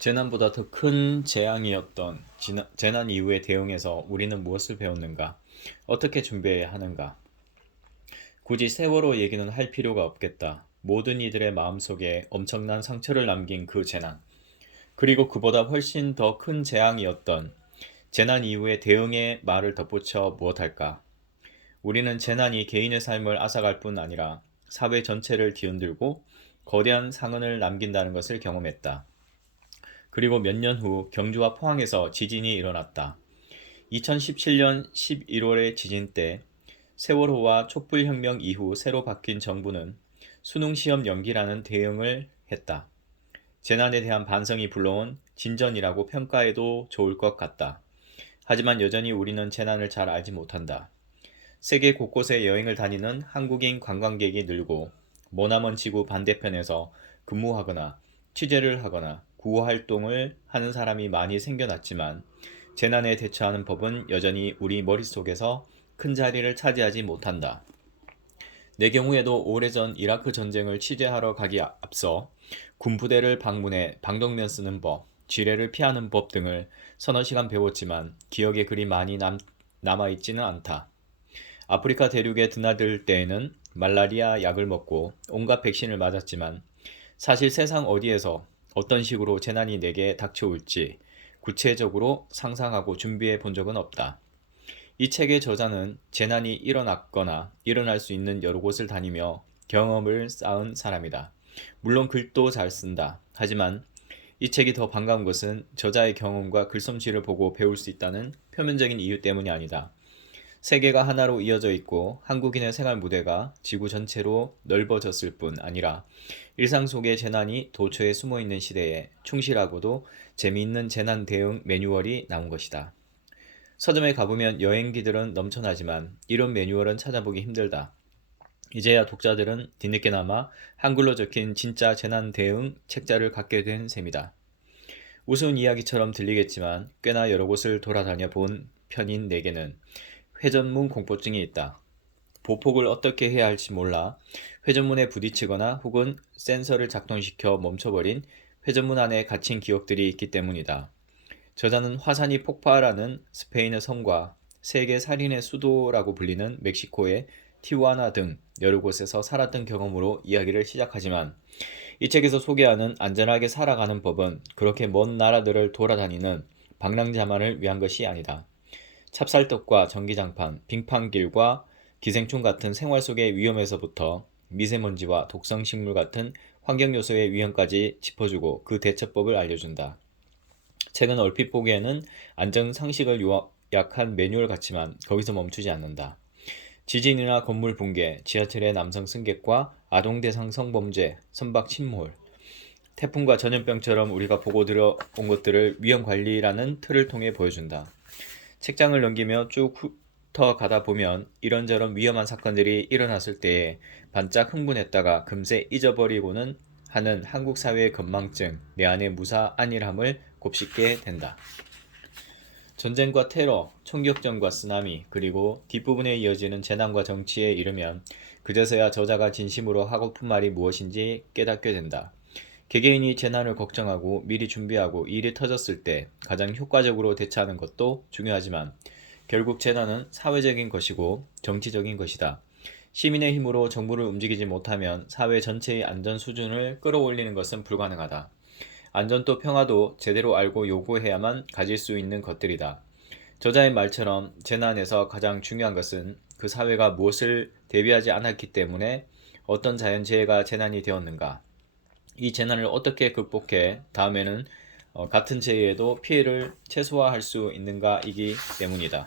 재난보다 더 큰 재앙이었던 재난 이후의 대응에서 우리는 무엇을 배웠는가? 어떻게 준비해야 하는가? 굳이 세월호 얘기는 할 필요가 없겠다. 모든 이들의 마음속에 엄청난 상처를 남긴 그 재난. 그리고 그보다 훨씬 더 큰 재앙이었던 재난 이후의 대응의 말을 덧붙여 무엇할까? 우리는 재난이 개인의 삶을 앗아갈 뿐 아니라 사회 전체를 뒤흔들고 거대한 상흔을 남긴다는 것을 경험했다. 그리고 몇 년 후 경주와 포항에서 지진이 일어났다. 2017년 11월의 지진 때 세월호와 촛불혁명 이후 새로 바뀐 정부는 수능시험 연기라는 대응을 했다. 재난에 대한 반성이 불러온 진전이라고 평가해도 좋을 것 같다. 하지만 여전히 우리는 재난을 잘 알지 못한다. 세계 곳곳에 여행을 다니는 한국인 관광객이 늘고 머나먼 지구 반대편에서 근무하거나 취재를 하거나 구호 활동을 하는 사람이 많이 생겨났지만 재난에 대처하는 법은 여전히 우리 머릿속에서 큰 자리를 차지하지 못한다. 내 경우에도 오래전 이라크 전쟁을 취재하러 가기 앞서 군부대를 방문해 방독면 쓰는 법, 지뢰를 피하는 법 등을 서너 시간 배웠지만 기억에 그리 많이 남아있지는 않다. 아프리카 대륙에 드나들 때에는 말라리아 약을 먹고 온갖 백신을 맞았지만 사실 세상 어디에서 어떤 식으로 재난이 내게 닥쳐올지 구체적으로 상상하고 준비해 본 적은 없다. 이 책의 저자는 재난이 일어났거나 일어날 수 있는 여러 곳을 다니며 경험을 쌓은 사람이다. 물론 글도 잘 쓴다. 하지만 이 책이 더 반가운 것은 저자의 경험과 글솜씨를 보고 배울 수 있다는 표면적인 이유 때문이 아니다. 세계가 하나로 이어져 있고 한국인의 생활 무대가 지구 전체로 넓어졌을 뿐 아니라 일상 속의 재난이 도처에 숨어 있는 시대에 충실하고도 재미있는 재난 대응 매뉴얼이 나온 것이다. 서점에 가보면 여행기들은 넘쳐나지만 이런 매뉴얼은 찾아보기 힘들다. 이제야 독자들은 뒤늦게나마 한글로 적힌 진짜 재난 대응 책자를 갖게 된 셈이다. 우스운 이야기처럼 들리겠지만 꽤나 여러 곳을 돌아다녀 본 편인 내게는 회전문 공포증이 있다. 보폭을 어떻게 해야 할지 몰라 회전문에 부딪히거나 혹은 센서를 작동시켜 멈춰버린 회전문 안에 갇힌 기억들이 있기 때문이다. 저자는 화산이 폭발하는 스페인의 섬과 세계 살인의 수도라고 불리는 멕시코의 티후아나 등 여러 곳에서 살았던 경험으로 이야기를 시작하지만 이 책에서 소개하는 안전하게 살아가는 법은 그렇게 먼 나라들을 돌아다니는 방랑자만을 위한 것이 아니다. 찹쌀떡과 전기장판, 빙판길과 기생충 같은 생활 속의 위험에서부터 미세먼지와 독성식물 같은 환경요소의 위험까지 짚어주고 그 대처법을 알려준다. 책은 얼핏 보기에는 안전 상식을 요약한 매뉴얼 같지만 거기서 멈추지 않는다. 지진이나 건물 붕괴, 지하철의 남성 승객과 아동 대상 성범죄, 선박 침몰, 태풍과 전염병처럼 우리가 보고 들어온 것들을 위험 관리라는 틀을 통해 보여준다. 책장을 넘기며 쭉 훑어가다 보면 이런저런 위험한 사건들이 일어났을 때에 반짝 흥분했다가 금세 잊어버리고는 하는 한국 사회의 건망증, 내 안의 무사 안일함을 곱씹게 된다. 전쟁과 테러, 총격전과 쓰나미, 그리고 뒷부분에 이어지는 재난과 정치에 이르면 그제서야 저자가 진심으로 하고픈 말이 무엇인지 깨닫게 된다. 개개인이 재난을 걱정하고 미리 준비하고 일이 터졌을 때 가장 효과적으로 대처하는 것도 중요하지만 결국 재난은 사회적인 것이고 정치적인 것이다. 시민의 힘으로 정부를 움직이지 못하면 사회 전체의 안전 수준을 끌어올리는 것은 불가능하다. 안전도 평화도 제대로 알고 요구해야만 가질 수 있는 것들이다. 저자의 말처럼 재난에서 가장 중요한 것은 그 사회가 무엇을 대비하지 않았기 때문에 어떤 자연재해가 재난이 되었는가, 이 재난을 어떻게 극복해 다음에는 같은 재해에도 피해를 최소화할 수 있는가이기 때문이다.